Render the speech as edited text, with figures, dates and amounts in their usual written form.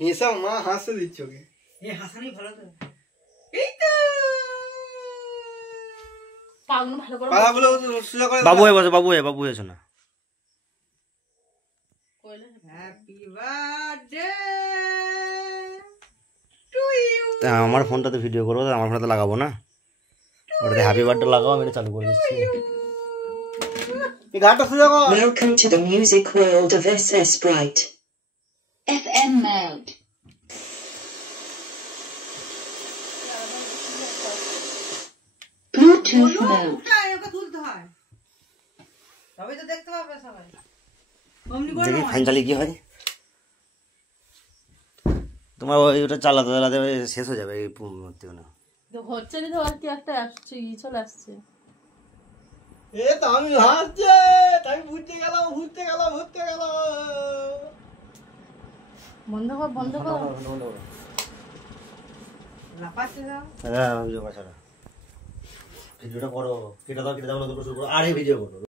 হেসা মা হাসতে দিচ্ছ ওকে। এই হাসানি ভালো তো। এই তো পাগুলো ভালো করে পাগুলো সোজা করে বাবু হয়ে বসে, বাবু হয়েছে না। কইলে হ্যাপি বার্থডে টু ইউ। তা আমার ফোনটাতে ভিডিও করবো, আমার ফোনটাতে লাগাবো না, ওটাতে হ্যাপি বার্থডে লাগাও, আমি এটা চালু করে দিচ্ছি। এই ঘাটটা সোজা কর। Welcome to the music world of SS Bright. FM mode. Bluetooth mode. ওকে তুলতে হয় তবেই তো দেখতে পাবে সবাই। অমনি করে দেখি ফ্যান চালিয়ে কি হয়। তোমার ওটা চালাতে চালাতে শেষ হয়ে যাবে এই মধ্যে না। হচ্ছে না তো, আর কি একটা আসছে চলে আসছে। এ তো আমি হাসছে, আমি বুঝতে গেলাম। বন্ধ কর। লাফাচ্ছে দাও। হ্যাঁ ভিডিওটা করো, কেটে দাও, নতুন করে শুরু করো, আরে ভিডিও করো।